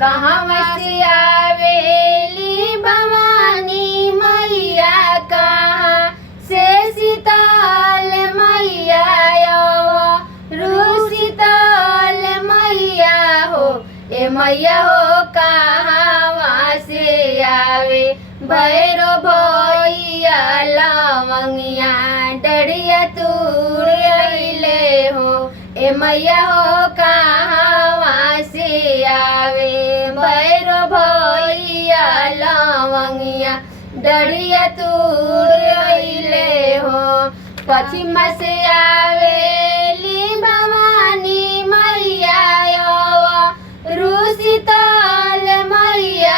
कहवा से आवेली भवानी मैया, कहाँ से शीतल मैया शीतल मैया हो। ए मैया हो कहवा से आवे भैरो भैया लवंगिया डरिया तूर अइले हो। ए मैया हो कहवा से आवे भैरो भैया लवंगिया डरिया तूर अइले हो। पश्चिम से आवेली भवानी मैया शीतल मैया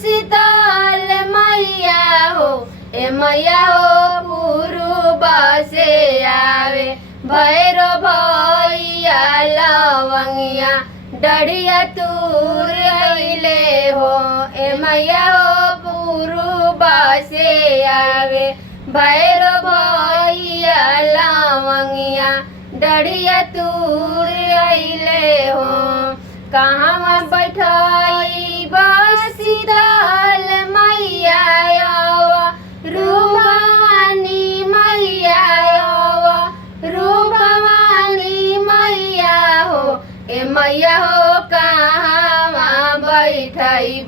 शीतल मैया हो। ए मैया हो पूर्व से आवे भैरो भैया लवंगिया डरिया तूर अइले हो। ए मैया हो पूर्व से आवे भैरो भैया लवंगिया डरिया तूर अइले हो। कहवा बैठाई शीतल मैया भवानी मैया भवानी मैया हो। ए मैया हो कहवा बैठाई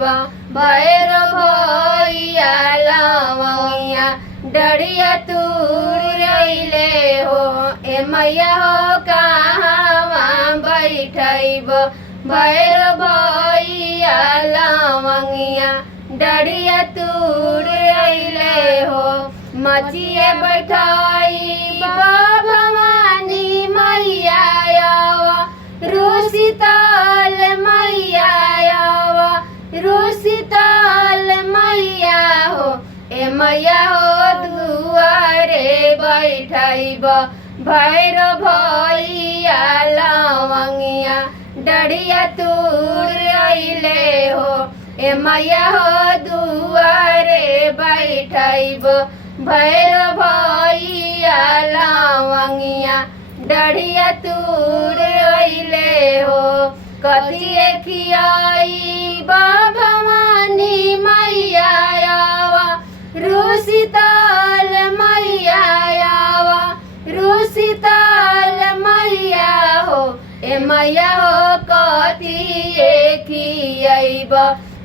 भैरो भैया लवंगिया डरिया तूर अइले हो। ए मैया हो कहवा बैठाई भैरो भैया लवंगिया डरिया तूर अइले हो। मचिए बैठाई भवानी मैया शीतल मैया शीतल मैया हो। ए मैया हो दुआरे बैठाई भैरो भैया लवंगिया डरिया तूर अइले हो। ए मैया हो दुआरे बैठाई भैरो भैया लवंगिया डरिया तूर अइले हो। कथिए खियाई भवानी मैया शीतल मैया शीतल मैया हो। ए मैया हो कथिए खियाई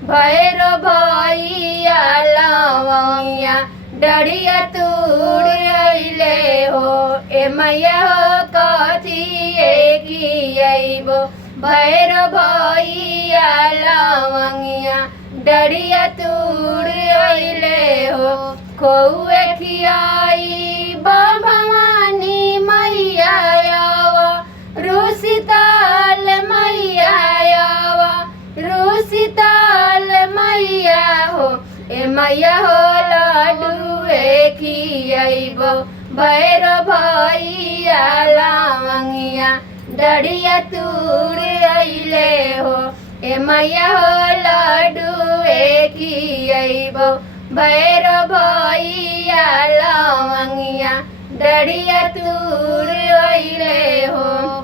भैरो भैया लवंगिया डरिया तूर अइले हो। ए मैया हो कथिए खियाई भैरो भैया लवंगिया डरिया तूर अइले हो। खोए खियाई भवानी मैया शीतल मैया शीतल मैया हो। ए मैया हो लड्डुए खियाई भैरो भैया लवंगिया डरिया तूर अइले हो। ए मैया हो लड्डुए खियाई भैरो भैया लवंगिया डरिया तूर अइले हो।